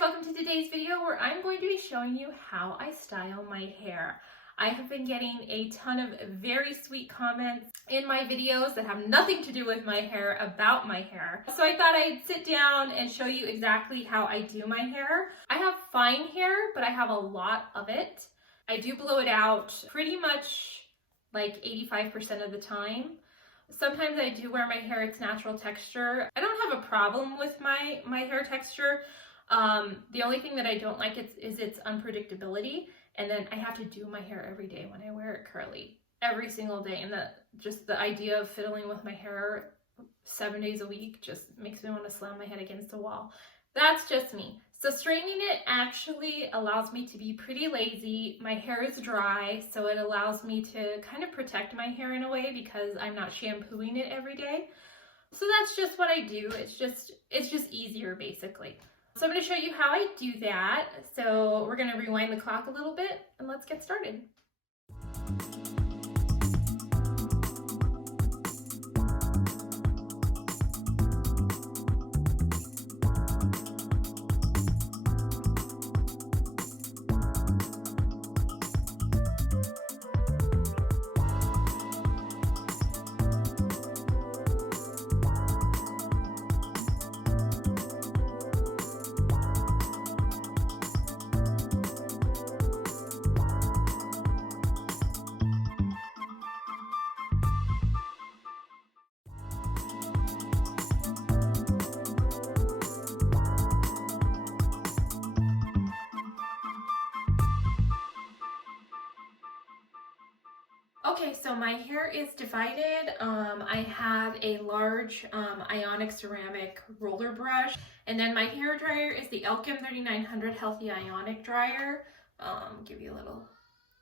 welcome to today's video where I'm going to be showing you how I style my hair. I have been getting a ton of very sweet comments in my videos that have nothing to do with my hair about my hair. So I thought I'd sit down and show you exactly how I do my hair. I have fine hair, but I have a lot of it. I do blow it out pretty much like 85% of the time. Sometimes I do wear my hair its natural texture. I don't have a problem with my hair texture. The only thing that I don't like is its unpredictability. And then I have to do my hair every day when I wear it curly. Every single day. And just the idea of fiddling with my hair 7 days a week just makes me want to slam my head against the wall. That's just me. So straightening it actually allows me to be pretty lazy. My hair is dry, so it allows me to kind of protect my hair in a way because I'm not shampooing it every day. So that's just what I do. It's just easier basically. So I'm going to show you how I do that. So we're going to rewind the clock a little bit and let's get started. Okay, so my hair is divided. I have a large ionic ceramic roller brush, and then my hair dryer is the Elkim 3900 Healthy Ionic Dryer. Give you a little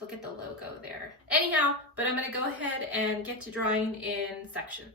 look at the logo there. Anyhow, but I'm going to go ahead and get to drawing in sections.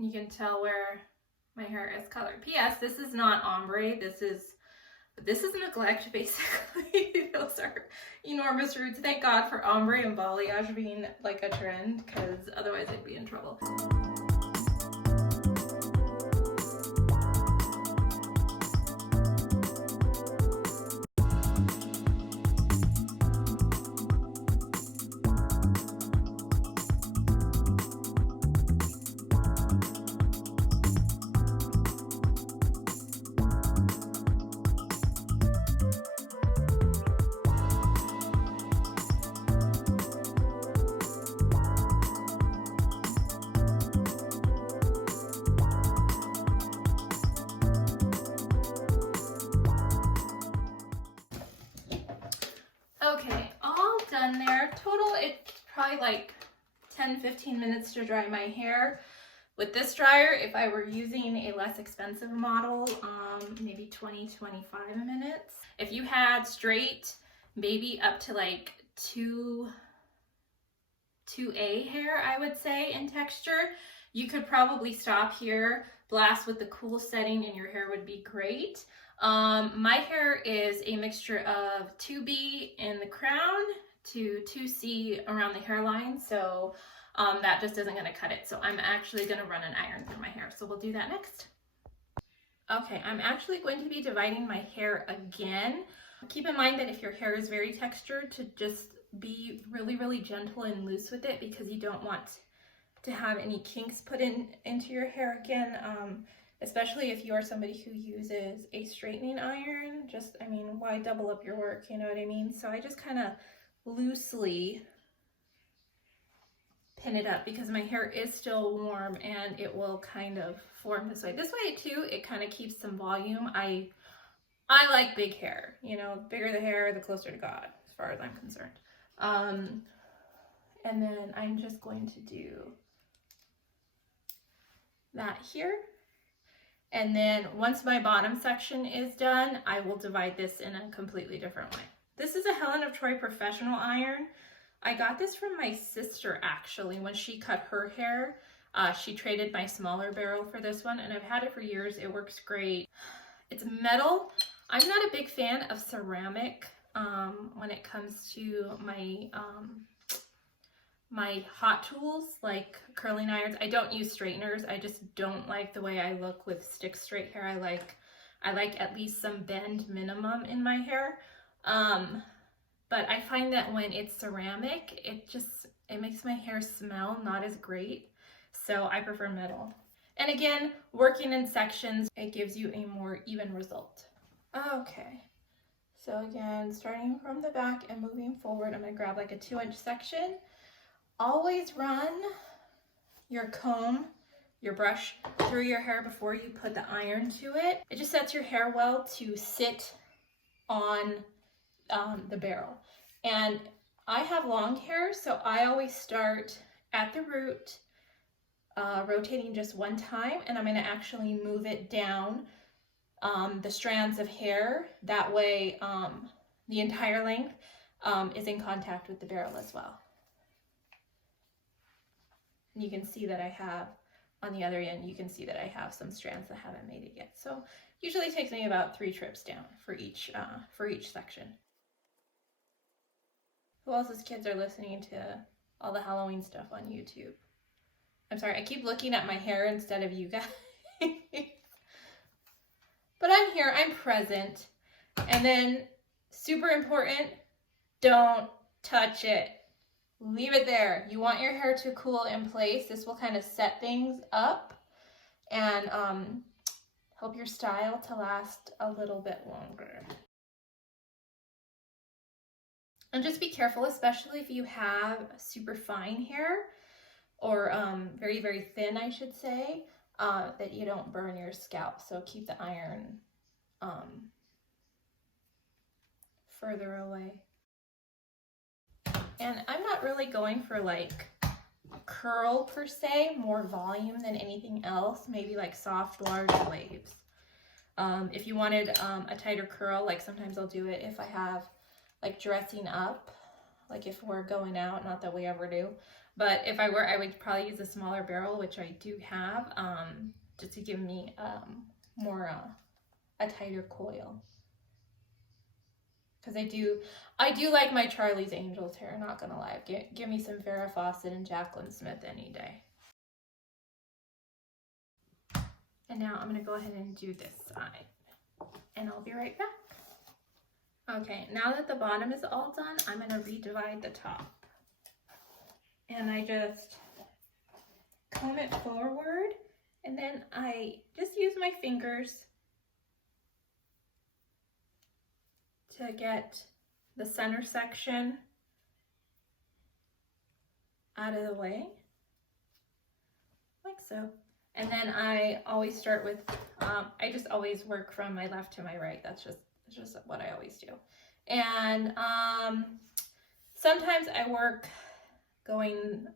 You can tell where my hair is colored. P.S. This is not ombre. This is neglect, basically. Those are enormous roots. Thank God for ombre and balayage being like a trend, because otherwise I'd be in trouble. Okay, all done there. Total, it's probably like 10-15 minutes to dry my hair. With this dryer, if I were using a less expensive model, maybe 20-25 minutes. If you had straight, maybe up to like 2A hair, I would say, in texture, you could probably stop here, blast with the cool setting, and your hair would be great. My hair is a mixture of 2B in the crown to 2C around the hairline, so that just isn't going to cut it. So I'm actually going to run an iron through my hair, so we'll do that next. Okay, I'm actually going to be dividing my hair again. Keep in mind that if your hair is very textured, to just be really, really gentle and loose with it, because you don't want to have any kinks put into your hair again. Especially if you are somebody who uses a straightening iron. Why double up your work, you know what I mean? So I just kind of loosely pin it up because my hair is still warm and it will kind of form this way. This way too, it kind of keeps some volume. I like big hair, bigger the hair, the closer to God, as far as I'm concerned. And then I'm just going to do that here. And then once my bottom section is done, I will divide this in a completely different way. This is a Helen of Troy professional iron. I got this from my sister actually when she cut her hair. She traded my smaller barrel for this one, and I've had it for years. It works great. It's metal. I'm not a big fan of ceramic when it comes to my my hot tools like curling irons. I don't use straighteners. I just don't like the way I look with stick straight hair. I like at least some bend minimum in my hair. But I find that when it's ceramic, it makes my hair smell not as great. So I prefer metal. And again, working in sections, it gives you a more even result. Okay. So again, starting from the back and moving forward, I'm gonna grab like a 2-inch section. Always run your comb, your brush through your hair before you put the iron to it. It just sets your hair well to sit on the barrel. And I have long hair, so I always start at the root, rotating just one time, and I'm going to actually move it down the strands of hair. That way the entire length is in contact with the barrel as well. And you can see that I have, on the other end, you can see that I have some strands that haven't made it yet. So usually takes me about 3 trips down for each section. Who else's kids are listening to all the Halloween stuff on YouTube? I'm sorry, I keep looking at my hair instead of you guys. But I'm here, I'm present. And then, super important, don't touch it. Leave it there. You want your hair to cool in place. This will kind of set things up and help your style to last a little bit longer. And just be careful, especially if you have super fine hair or very, very thin, I should say, that you don't burn your scalp. So keep the iron further away. And I'm not really going for like curl per se, more volume than anything else, maybe like soft, large waves. If you wanted a tighter curl, like sometimes I'll do it if I have like dressing up, like if we're going out, not that we ever do, but if I were, I would probably use a smaller barrel, which I do have, just to give me more a tighter coil. Because I do like my Charlie's Angels hair, not gonna lie. Give me some Farrah Fawcett and Jaclyn Smith any day. And now I'm gonna go ahead and do this side, and I'll be right back. Okay, now that the bottom is all done, I'm gonna redivide the top. And I just comb it forward, and then I just use my fingers to get the center section out of the way, like so. And then I always start with, I just always work from my left to my right. That's just what I always do. And sometimes I work going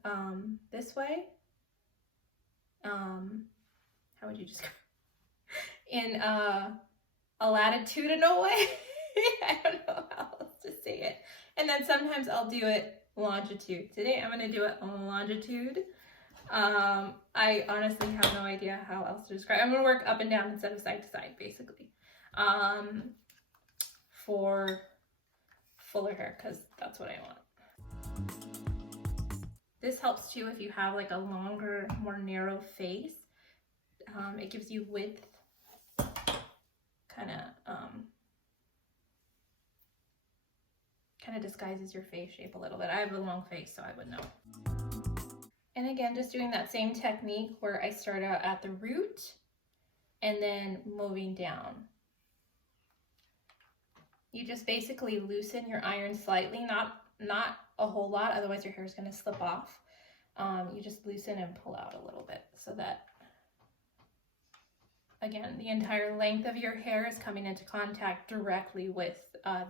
this way. How would you describe? In a latitudinal way. I don't know how else to say it. And then sometimes I'll do it longitude. Today I'm going to do it longitude. I honestly have no idea how else to describe it. I'm going to work up and down instead of side to side, basically. For fuller hair, because that's what I want. This helps too if you have like a longer, more narrow face. It gives you width, kind of disguises your face shape a little bit. I have a long face, so I would know. And again, just doing that same technique where I start out at the root and then moving down. You just basically loosen your iron slightly, not a whole lot, otherwise your hair is going to slip off. You just loosen and pull out a little bit so that, again, the entire length of your hair is coming into contact directly with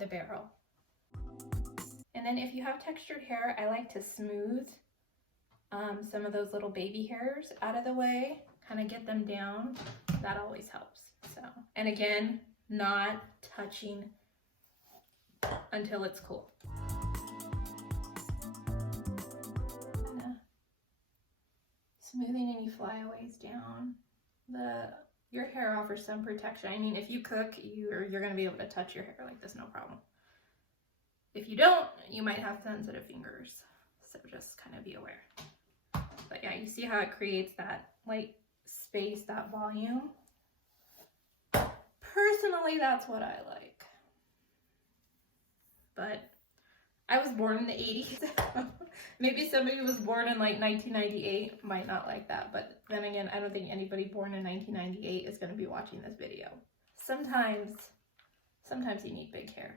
the barrel. And then if you have textured hair, I like to smooth some of those little baby hairs out of the way, kind of get them down. That always helps. So, and again, not touching until it's cool. smoothing any flyaways down. Your hair offers some protection. I mean, if you cook, you're going to be able to touch your hair like this, no problem. If you don't, you might have sensitive fingers. So just kind of be aware. But yeah, you see how it creates that light space, that volume. Personally, that's what I like. But I was born in the 80s. Maybe somebody who was born in like 1998 might not like that. But then again, I don't think anybody born in 1998 is going to be watching this video. Sometimes you need big hair.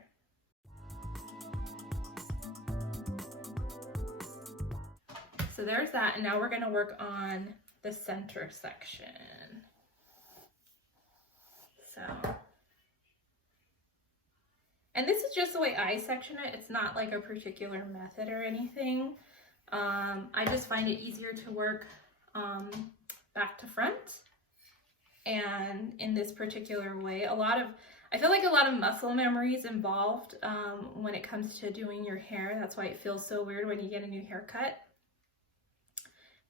So there's that, and now we're going to work on the center section. So, and this is just the way I section it. It's not like a particular method or anything. I just find it easier to work back to front, and in this particular way. I feel like a lot of muscle memory is involved when it comes to doing your hair. That's why it feels so weird when you get a new haircut.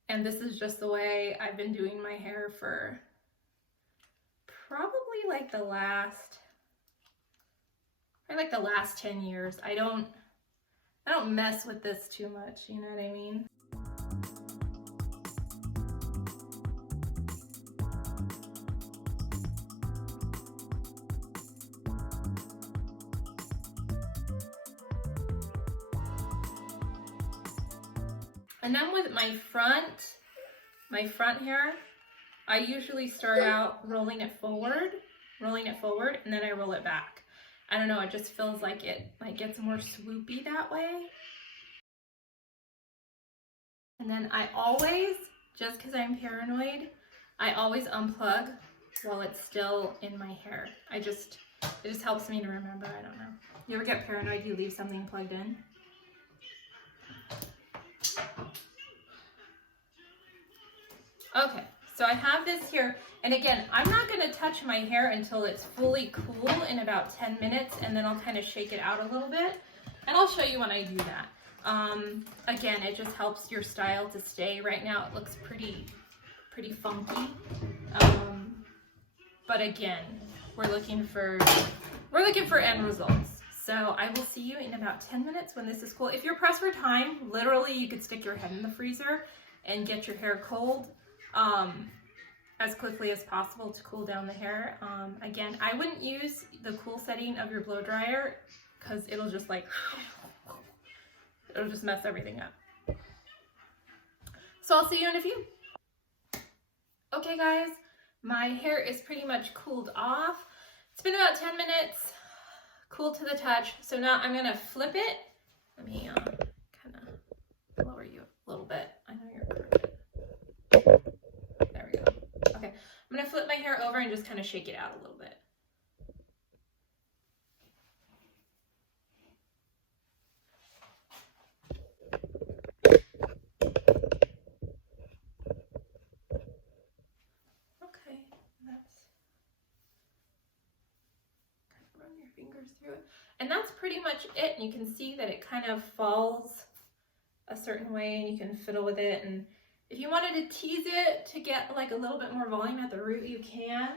And this is just the way I've been doing my hair for probably like the last 10 years. I don't mess with this too much, you know what I mean? And then with my front hair, I usually start out rolling it forward, and then I roll it back. I don't know, it just feels like it gets more swoopy that way. And then I always, just because I'm paranoid, I always unplug while it's still in my hair. It just helps me to remember, I don't know. You ever get paranoid you leave something plugged in? Okay, so I have this here, and again, I'm not going to touch my hair until it's fully cool in about 10 minutes, and then I'll kind of shake it out a little bit, and I'll show you when I do that. Again, it just helps your style to stay. Right now, it looks pretty funky, but again, we're looking for end results. So I will see you in about 10 minutes when this is cool. If you're pressed for time, literally, you could stick your head in the freezer and get your hair cold as quickly as possible to cool down the hair. Again, I wouldn't use the cool setting of your blow dryer because it'll just mess everything up. So I'll see you in a few. Okay guys, my hair is pretty much cooled off. It's been about 10 minutes, cool to the touch. So now I'm gonna flip it. Let me kind of lower you a little bit. I know you're crooked. There we go. Okay, I'm gonna flip my hair over and just kind of shake it out a little bit. Okay, that's kind of run your fingers through it. And that's pretty much it. And you can see that it kind of falls a certain way and you can fiddle with it. And if you wanted to tease it to get like a little bit more volume at the root, you can.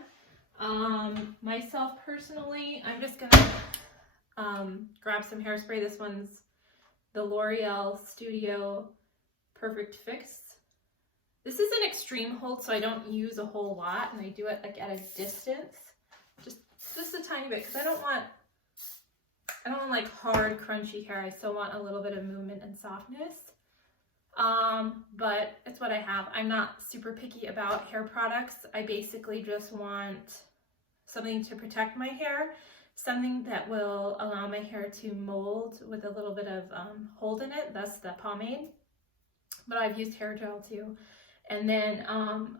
Myself personally, I'm just gonna grab some hairspray. This one's the L'Oreal Studio Perfect Fix. This is an extreme hold, so I don't use a whole lot, and I do it like at a distance, just a tiny bit, because I don't want like hard, crunchy hair. I still want a little bit of movement and softness. But it's what I have. I'm not super picky about hair products. I basically just want something to protect my hair, something that will allow my hair to mold with a little bit of hold in it. That's the pomade. But I've used hair gel too. And then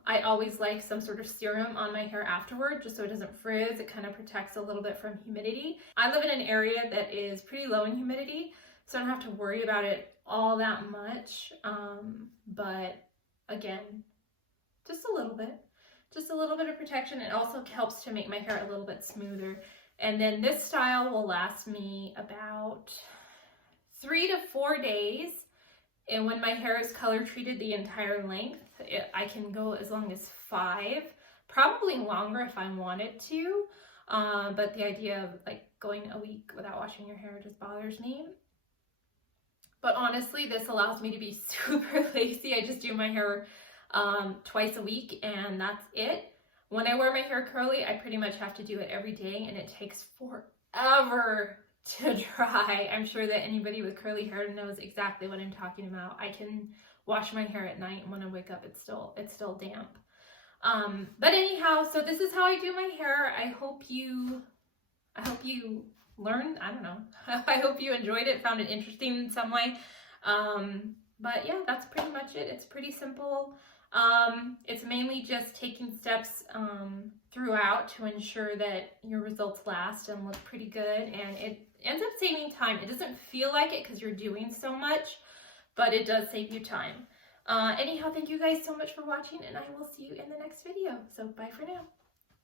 I always like some sort of serum on my hair afterward, just so it doesn't frizz. It kind of protects a little bit from humidity. I live in an area that is pretty low in humidity, so I don't have to worry about it all that much. But again, just a little bit of protection. It also helps to make my hair a little bit smoother. And then this style will last me about 3 to 4 days. And when my hair is color treated the entire length, I can go as long as 5, probably longer if I wanted to. But the idea of like going a week without washing your hair just bothers me. But honestly, this allows me to be super lazy. I just do my hair twice a week and that's it. When I wear my hair curly, I pretty much have to do it every day and it takes forever to dry. I'm sure that anybody with curly hair knows exactly what I'm talking about. I can wash my hair at night and when I wake up it's still damp. But anyhow, so this is how I do my hair. I hope you learned, I don't know. I hope you enjoyed it, found it interesting in some way. But yeah, that's pretty much it. It's pretty simple. It's mainly just taking steps throughout to ensure that your results last and look pretty good, and it ends up saving time. It doesn't feel like it because you're doing so much, but it does save you time. Anyhow, thank you guys so much for watching, and I will see you in the next video. So bye for now.